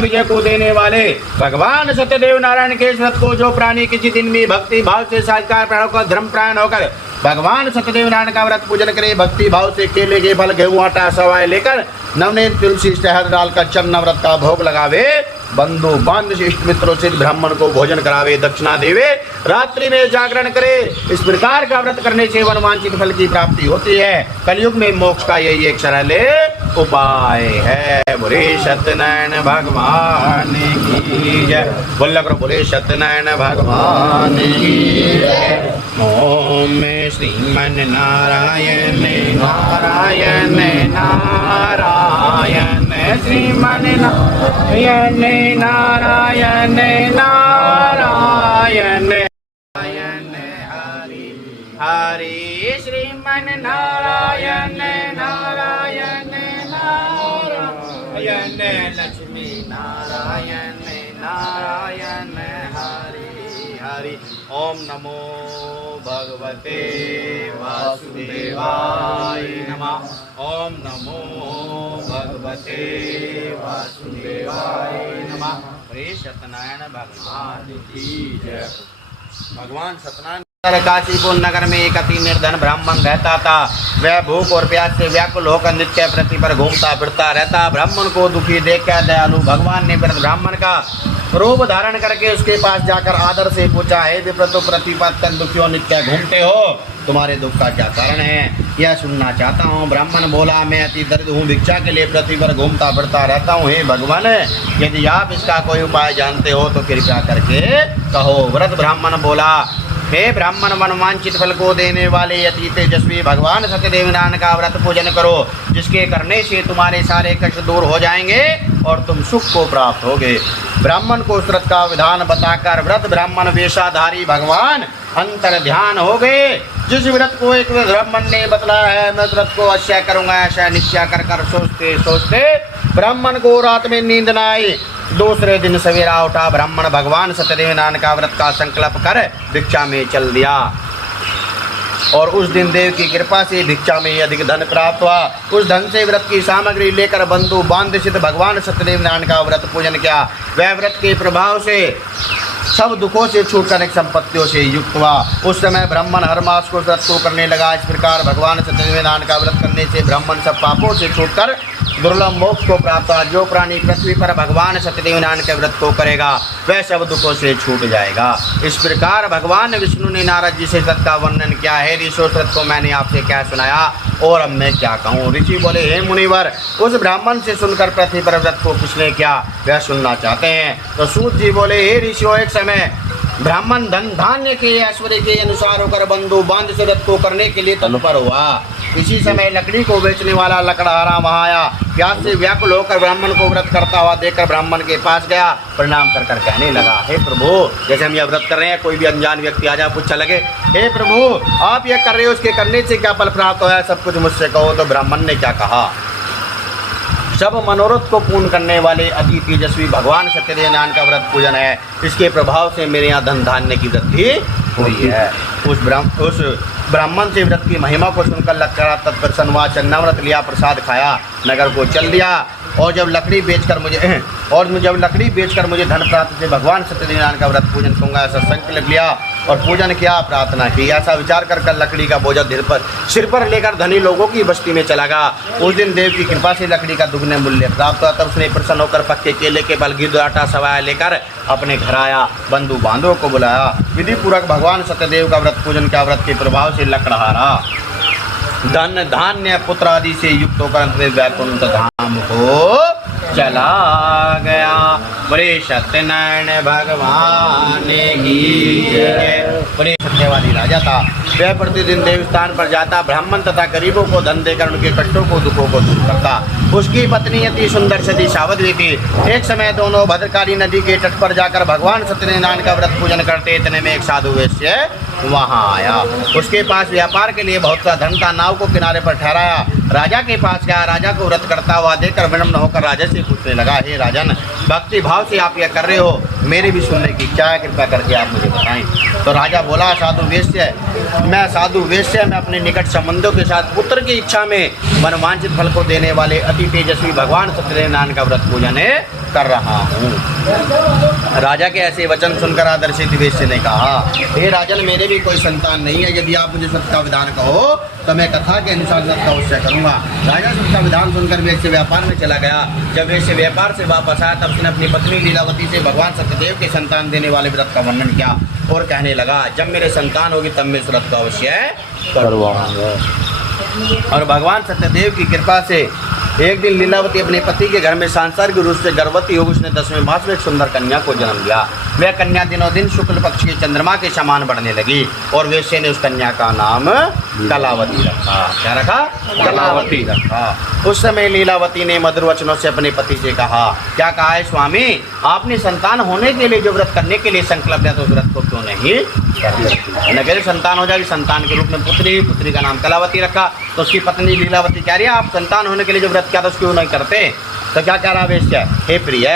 विजय को देने वाले भगवान सत्यदेव नारायण के व्रत को जो प्राणी किसी दिन भी भक्ति भाव से साकार प्राणों का धर्म प्राण होकर भगवान सत्यदेव नारायण का व्रत पूजन करे, भक्ति भाव से केले के फल गेहूं आटा सवाए लेकर नवनीत तुलसी शहद डालकर चन्न व्रत का भोग लगावे, बंधु बांध इष्ट मित्रों से ब्राह्मण को भोजन करावे, दक्षिणा देवे, रात्रि में जागरण करे। इस प्रकार का व्रत करने से मनवांछित फल की प्राप्ति होती है। कलयुग में मोक्ष का यही एक सरल उपाय है। बोले सत्यनारायण भगवान की जय। बोल करो बोले सत्यनारायण भगवान की जय। ओम श्रीमन नारायण नारायण नारायण श्रीमन नारायण नारायण नारायण हरि हरि श्रीमन नारायण नारायण नारायण लक्ष्मी नारायण नारायण हरि हरि। ओम नमो भगवते वासुदेवाय नमः। ओम नमो भगवते वासुदेवाय नमः। श्री सत्यनारायण भगवान की जय। भगवान सत्यनारायण काशीपुर नगर में एक अति निर्धन ब्राह्मण रहता था। वह भूख और प्यास से व्याकुल होकर नित्य पृथ्वी पर घूमता फिरता रहता। ब्राह्मण को दुखी देखकर दयालु भगवान ने ब्राह्मण का रूप धारण करके उसके पास जाकर आदर से पूछा, हे विप्रत पृथ्वी पर तन दुखियों नित्य घूमते हो, तुम्हारे दुख का क्या कारण है, यह सुनना चाहता हूँ। ब्राह्मण बोला, मैं अति दरिद्र हूँ, भिक्षा के लिए पृथ्वी पर घूमता फिरता रहता हूँ। हे भगवान, यदि आप इसका कोई उपाय जानते हो तो कृपया करके कहो। व्रत ब्राह्मण बोला, हे ब्राह्मण, मनवांछित फल को देने वाले अति तेजस्वी भगवान सत्यदेव नारायण का व्रत पूजन करो, जिसके करने से तुम्हारे सारे कष्ट दूर हो जाएंगे और तुम सुख को प्राप्त होगे। ब्राह्मण को व्रत का विधान बताकर व्रत ब्राह्मण वेशाधारी भगवान अंतर ध्यान हो गए। जिस व्रत को एक ब्राह्मण ने बतलाया है, मैं व्रत को अवश्य करूंगा, ऐसा निश्चय कर कर सोचते सोचते ब्राह्मण को रात में नींद न आई। दूसरे दिन सवेरा उठा, ब्राह्मण भगवान सत्यदेव नारायण का व्रत का संकल्प कर भिक्षा में चल दिया और उस दिन देव की कृपा से भिक्षा में अधिक धन प्राप्त हुआ। उस धन से व्रत की सामग्री लेकर बंधु बांध सिद्ध भगवान सत्यदेव नारायण का व्रत पूजन किया। वह व्रत के प्रभाव से सब दुखों से छूटकर अनेक संपत्तियों से युक्त हुआ। उस समय ब्राह्मण हर मास को व्रत को करने लगा। इस प्रकार भगवान सत्यदेव नारायण का व्रत करने से ब्राह्मण सब पापों से छूटकर दुर्लभ मोक्ष को प्राप्त हुआ। जो प्राणी पृथ्वी पर भगवान सत्यदेव नारायण के व्रत को करेगा वह सब दुखों से छूट जाएगा। इस प्रकार भगवान विष्णु ने नारद जी से व्रत का वर्णन किया है। ऋषि उस व्रत को मैंने आपसे क्या सुनाया और अब मैं क्या कहूँ। ऋषि बोले, हे मुनिवर, उस ब्राह्मण से सुनकर पृथ्वी पर व्रत को किसने किया वह सुनना चाहते हैं। तो सूत जी बोले, हे ऋषियों, एक समय ब्राह्मण धन धान्य के ऐश्वर्य के अनुसार होकर बंधु बांध से व्रत को करने के लिए तत्पर हुआ। इसी समय लकड़ी को बेचने वाला लकड़हारा वहाँ आया। प्यास से व्याकुल होकर ब्राह्मण को व्रत करता हुआ देखकर ब्राह्मण के पास गया, प्रणाम कर कहने लगा, हे प्रभु, जैसे हम यह व्रत कर रहे हैं, कोई भी अनजान व्यक्ति आ जाए पूछा लगे, हे प्रभु, आप यह कर रहे हो, उसके करने से क्या फल प्राप्त हुआ है, सब कुछ मुझसे कहो। तो ब्राह्मण ने क्या कहा, सब मनोरथ को पूर्ण करने वाले अति तेजस्वी भगवान सत्यदेव नारायण का व्रत पूजन है। इसके प्रभाव से मेरे यहाँ धन धान्य की वृद्धि हुई है। उस ब्राह्मण से व्रत की महिमा को सुनकर लक्कड़ा तत्प्रसन्न हुआ, चन्नाव्रत लिया, प्रसाद खाया, नगर को चल दिया। और जब लकड़ी बेचकर मुझे धन प्राप्त से भगवान सत्यदेव नारायण का व्रत पूजन करूँगा, ऐसा संकल्प लिया और पूजन किया, प्रार्थना की। ऐसा विचार कर लकड़ी का बोझा सिर पर लेकर धनी लोगों की बस्ती में चला गया। उस दिन देव की कृपा से लकड़ी का दुगने मूल्य प्राप्त हुआ। तब उसने प्रसन्न होकर पक्के केले के बल घी आटा सवाया लेकर अपने घर आया, बंधु बांधवों को बुलाया। विधि पूर्वक भगवान सत्यदेव का व्रत पूजन किया। व्रत के प्रभाव से लकड़हारा धन धान्य पुत्र आदि से युक्त होकर अंत में वैकुंठ धाम को चला गया। बड़े सत्यनारायण भगवान की जय। बड़े सत्यवादी राजा था। वह प्रतिदिन देवस्थान पर जाता, ब्राह्मण तथा गरीबों को धन देकर उनके कष्टों को दुखों को दूर करता। उसकी पत्नी अति सुंदर सती सावधवी थी। एक समय दोनों भद्रकाली नदी के तट पर जाकर भगवान सत्यनारायण नारायण का व्रत पूजन करते। इतने में एक साधु वैश्य वहाँ आया। उसके पास व्यापार के लिए बहुत सा धन था। नाव को किनारे पर ठहराया, राजा के पास गया। राजा को व्रत करता हुआ देखकर विनम्र होकर राजा से पूछने लगा, हे राजन, भक्ति भाव से आप यह कर रहे हो, मेरी भी सुनने की इच्छा है, कृपया करके आप मुझे बताएं। तो राजा बोला, साधु वेश्य, मैं साधु वेश्य, मैं अपने निकट संबंधों के साथ पुत्र की इच्छा में मनवांछित फल को देने वाले अति तेजस्वी भगवान सत्यदेव नारायण का व्रत पूजन कर रहा हूँ। राजा के ऐसे वचन सुनकर आदर्शित वेश्य ने कहा, हे राजन, मेरे भी कोई संतान नहीं है। यदि आप मुझे सत्य का विधान कहो तो मैं कथा के अनुसार सत्य का अवश्य करूँगा। राजा सत्य का विधान सुनकर वेश्य व्यापार में चला गया। जब वेश्य व्यापार से वापस आया तब उसने अपनी पत्नी लीलावती से भगवान सत्यदेव के संतान देने वाले व्रत का वर्णन किया और कहने लगा, जब मेरे संतान होगी तब मैं इस व्रत का अवश्य करूँगा। और भगवान सत्यदेव की कृपा से एक दिन लीलावती अपने पति के घर में सांसारिक रूप से गर्भवती हो उसने 10वें मास में एक सुंदर कन्या को जन्म दिया। वह कन्या दिनों दिन शुक्ल पक्ष के चंद्रमा के समान बढ़ने लगी और वेश्य ने उस कन्या का नाम कलावती रखा। क्या रखा? कलावती रखा। उस समय लीलावती ने मधुर वचनों से अपने पति से कहा, क्या कहा है स्वामी, आपने संतान होने के लिए जो व्रत करने के लिए संकल्प लिया तो उस व्रत को क्यों नहीं कर? न केवल संतान हो जाएगी, संतान के रूप में पुत्री, पुत्री का नाम कलावती रखा। तो उसकी पत्नी लीलावती कह रही है, आप संतान होने के लिए जो व्रत किया तो उसको क्यों नहीं करते? तो क्या कह रहा वेश्य, हे प्रिय,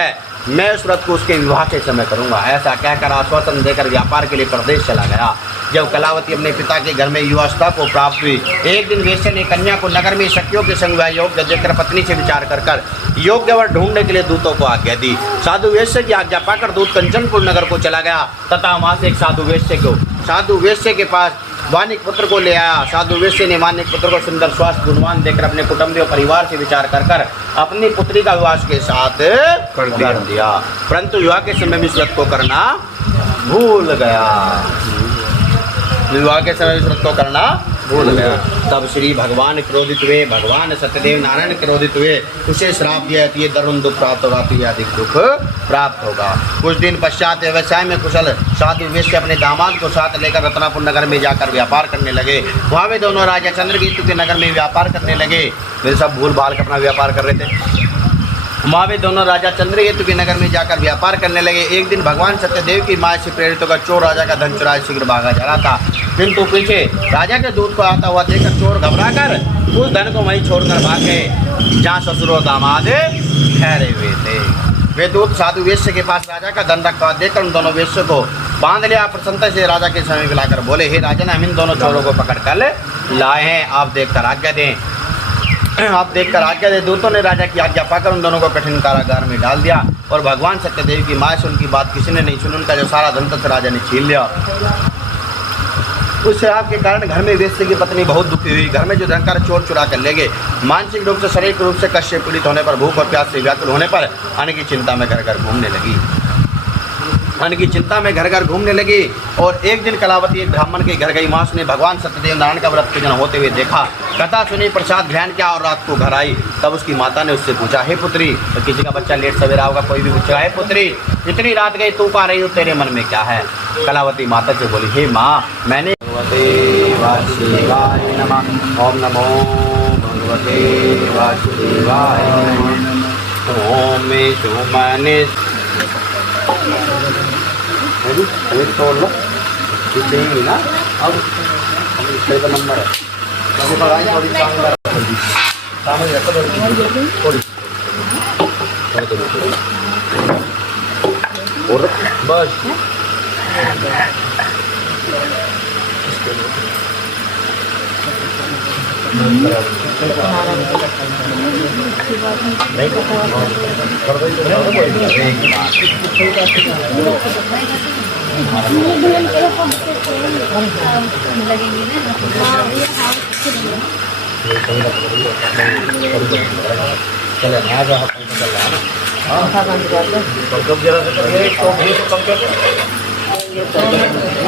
मैं उस व्रत को उसके विवाह के समय करूंगा। ऐसा कहकर आश्वासन देकर व्यापार के लिए प्रदेश चला गया। जब कलावती अपने पिता के घर में युवावस्था को प्राप्त हुई, एक दिन वेश्य ने कन्या को नगर में सखियों के संग योग्य देखकर पत्नी से विचार कर योग्य वर ढूंढने के लिए दूतों को आज्ञा दी। साधु वेश्य की आज्ञा पाकर दूत कंचनपुर नगर को चला गया तथा वहां से एक साधु वेश्य के पास वानिक पुत्र को ले आया। साधु वेश्य ने वानिक पुत्र को सुंदर स्वास्थ्य गुणवान देखकर अपने कुटुंबी और परिवार से विचार कर अपनी पुत्री का विवाह के साथ कर दिया, परंतु विवाह के समय भी इस व्रत को करना भूल गया। विवाह के समय इस व्रत को करना भूल गया। तब श्री भगवान क्रोधित हुए, भगवान सत्यदेव नारायण क्रोधित हुए, उसे श्राप दिया, ये दरुण दुख प्राप्त होगा, तो अधिक दुख प्राप्त होगा। कुछ दिन पश्चात व्यवसाय में कुशल साधु वेश्य अपने दामाद को साथ लेकर रत्नापुर नगर में जाकर व्यापार करने लगे। वहाँ वे दोनों राजा चंद्रकेतु के नगर में व्यापार करने लगे। वे सब भूल भाल अपना व्यापार कर रहे थे। वहाँ वे दोनों राजा चंद्रकेतु के नगर में जाकर व्यापार करने लगे। एक दिन भगवान सत्यदेव की माया से प्रेरित होकर चोर राजा का धन चुराए शीघ्र भागा जा रहा था, किंतु पीछे राजा के दूत को आता हुआ देखकर चोर घबराकर उस धन को वहीं छोड़कर भाग गए जहाँ ससुर और दामाद ठहरे हुए थे। वे दूत साधु वेश्य के पास राजा का धन रखा देखकर उन दोनों वेश्य को बांध लिया। प्रसन्नता से राजा के समय बुलाकर बोले, हे राजन, हम इन दोनों चोरों को पकड़ कर लाए हैं, आप देखकर आज्ञा दें। दूतों ने राजा की आज्ञा पाकर उन दोनों को कठिन कारागार में डाल दिया और भगवान सत्यदेव की माँ से उनकी बात किसी ने नहीं सुनी। उनका जो सारा धन था राजा ने छीन लिया। उस शराब के कारण घर में वेश्य की पत्नी बहुत दुखी हुई। घर में जो धनकार चोर चुरा कर ले गए। मानसिक रूप से, शारीरिक रूप से कष्ट से पीड़ित होने पर, भूख और प्यास से व्याकुल होने पर अन्न की चिंता में घर घर घूमने लगी। और एक दिन कलावती एक ब्राह्मण के घर गई। माँ ने भगवान सत्यदेव नारायण का व्रत पूजन होते हुए देखा, कथा सुनी, प्रसाद ग्रहण किया और रात को घर आई। तब उसकी माता ने उससे पूछा, हे पुत्री, तो किसी का बच्चा लेट सवेरा होगा, कोई भी पूछा, हे पुत्री, इतनी रात गई, तू कहाँ रही हो, तेरे मन में क्या है? कलावती माता से बोली, हे माँ, मैंने ओम नमो भगवते वासुदेवाय ओम सुमने तोड़ लो चाहिए ना। अब इसका तो नंबर है, थोड़ी और बस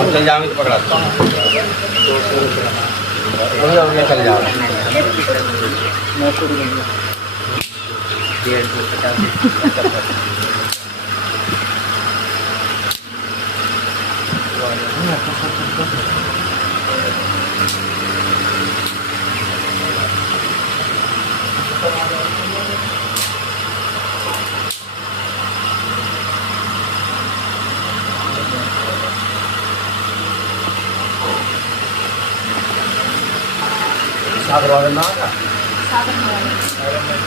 चल जाओ, पकड़ा चल जाओ। सागर वाले ना आया,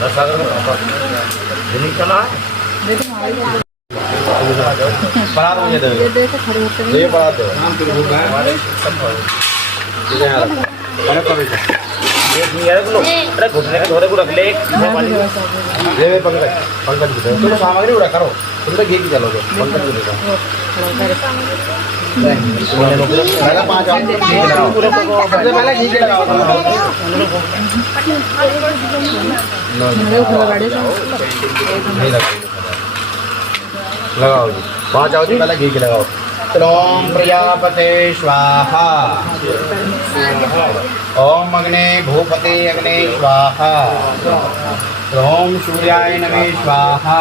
सागर का दिल्ली चला है। परात मुझे दो, ये देखो खड़े होते हैं। ये परात दो। अरे कभी ये यार को अरे घुटने के धोरे को रख ले एक ये पंकज की तुम सामग्री उड़ा करो, तुम तो घी की चलोगे पंकज को देगा पहले 5 आओ पूरे सबसे पहले घी के लगाओ नहीं लगाओ जी 5 आओ जी पहले घी के लगाओ। ओम प्रजापते स्वाहा ओम अग्ने भूपते अग्ने स्वाहा ओम सूर्याय नमः स्वाहा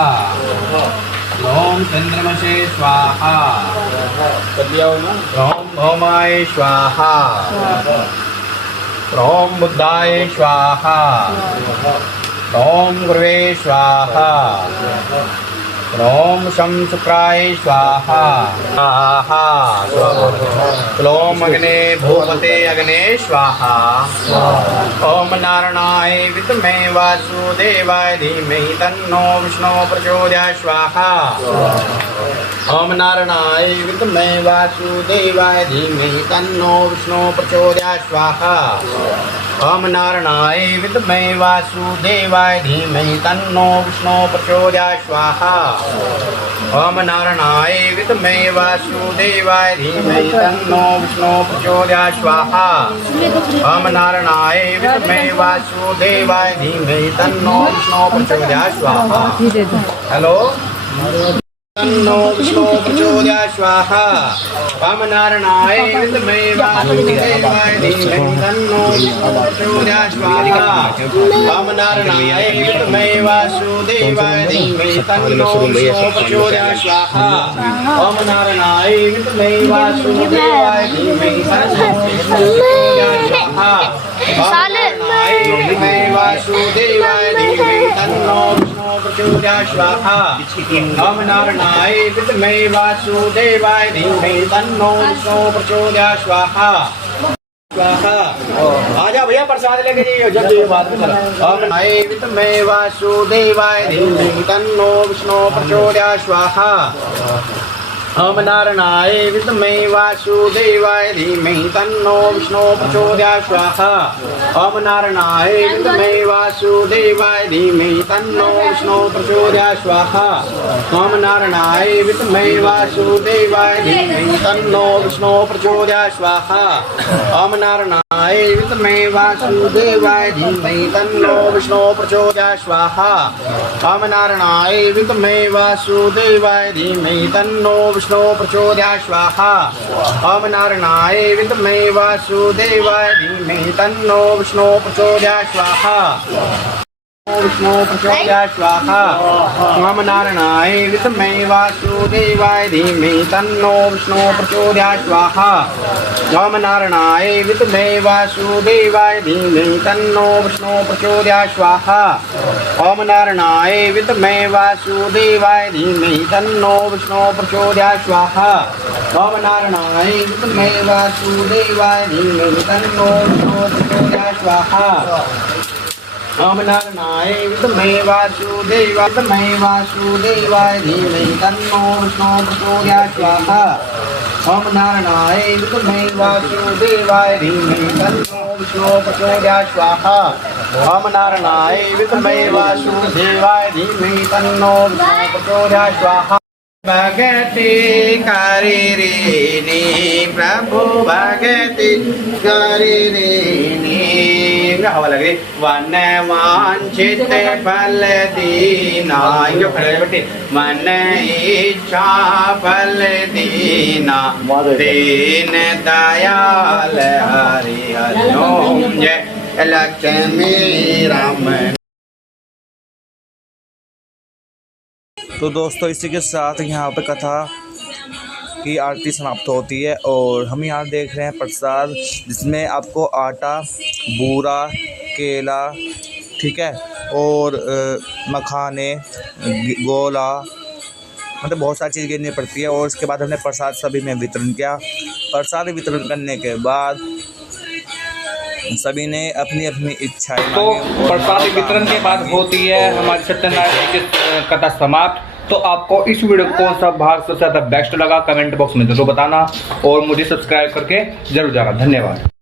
ओम चंद्रमसे स्वाहा ओम भौमाय स्वाहा ओम बुद्धाय स्वाहा ओम गुरुवे स्वाहा ओम शं शुक्राय स्वाहा स्वाहा ओम अग्ने भूपते अग्ने स्वाहा ओम नारायणाय विद्महे वासुदेवाय धीमहि तन्नो विष्णु प्रचोदयात् स्वाहा ओम नारायणाय विद्महे वासुदेवाय धीमहि तन्नो विष्णु प्रचोदयात् स्वाहा ओम नारायणाय विद्महे वासुदेवाय धीमहि तन्नो विष्णु प्रचोदयात् स्वाहा ओम नारायणाय विद्महे वासुदेवाय धीमहि तन्नो विष्णु प्रचोदयात् स्वाहा ओम नारायणाय विद्महे वासुदेवाय धीमहि तन्नो विष्णु प्रचोदयात् स्वाहा। हेलो तन्नो विष्णु प्रचोदयात् स्वाहा ओम नारायणाय विद्महे वासुदेवाय धीमहि तन्नो विष्णु प्रचोदयात् स्वाहा ओम नारायणाय विद्महे वासुदेवाय धीमहि तन्नो विष्णु प्रचोदयात् स्वाहा ओम नारायणाय विद्महे वासुदेवाय धीमहि तन्नो विष्णु प्रचोदयात् स्वाहा ओम नारायणाय विद्महे वासुदेवाय धीमहि तन्नो विष्णु प्रचोदयात् स्वाहा ओम नारायणाय विद्महे वासुदेवाय धीमहि तन्नो विष्णु प्रचोदयात् स्वाहा स्वाहा। आजा भैया प्रसाद लेके जाइए जब ये बात में ओम नारायणाय विद्महे वासुदेवाय धीमहि तन्नो विष्णु प्रचोदयात् स्वाहा ओम नारायणाय विद्महे वासुदेवाय धीमहि तन्नो विष्णु प्रचोदयात् स्वाहा ओम नारायणाय विद्महे वासुदेवाय धीमहि तन्नो विष्णु प्रचोदयात् स्वाहा ओम नारायणाय विद्महे वासुदेवाय धीमहि तन्नो विष्णु प्रचोदयात् स्वाहा ओम नारायणाय विद्महे वासुदेवाय धीमहि तन्नो विष्णु प्रचोदयात् स्वाहा ओम नारायणाय विद्महे वासुदेवाय धीमहि तन्नो विष्णु प्रचोदयात् स्वाहा ओम नारायणाय विद्महे वासुदेवाय धीमहि तन्नो विष्णु प्रचोदयात् स्वाहा विष्णु प्रचोदयात् स्वाहा ओम नारायणाय विद्महे वासुदेवाय धीमहि तन्नो विष्णु प्रचोदयात् स्वाहा ओम नारायणाय विद्महे वासुदेवाय धीमहि तन्नो विष्णु प्रचोदयात् स्वाहा ओम नारायणाय विद्महे वासुदेवाय धीमहि तन्नो विष्णु प्रचोदयात् स्वाहा ओम नारायणाय विद्महे वासुदेवाय धीमहि तन्नो विष्णु प्रचोदयात् स्वाहा ओम नारायणाय विद्महे वासुदेवाय धीमहि तन्नो विष्णु प्रचोदयात् स्वाहा ओम नारायणाय विद्महे वासुदेवाय धीमहि तन्नो विष्णु प्रचोदयात् स्वाहा ओम नारायणाय विद्महे वासुदेवाय धीमहि तन्नो विष्णु प्रचोदयात् स्वाहा। भगति करि रे नी प्रभु भगति करि रे नी हवा लगे वन वांछित फल दीना जो खड़े बेटे मन इच्छा फल दीना दीन दयाल हरि हरि ओम जय लक्ष्मी राम। तो दोस्तों इसी के साथ यहाँ पे कथा की आरती समाप्त होती है और हम यहाँ देख रहे हैं प्रसाद जिसमें आपको आटा बूरा केला ठीक है और मखाने गोला मतलब बहुत सारी चीज़ गिननी पड़ती है और उसके बाद हमने प्रसाद सभी में वितरण किया। प्रसाद वितरण करने के बाद सभी ने अपनी अपनी इच्छाएं तो प्रसाद वितरण के बाद होती है हमारी सत्यनारायण की कथा समाप्त। तो आपको इस वीडियो को कौन सा भाग सबसे ज़्यादा बेस्ट लगा कमेंट बॉक्स में जरूर बताना और मुझे सब्सक्राइब करके जरूर जाना। धन्यवाद।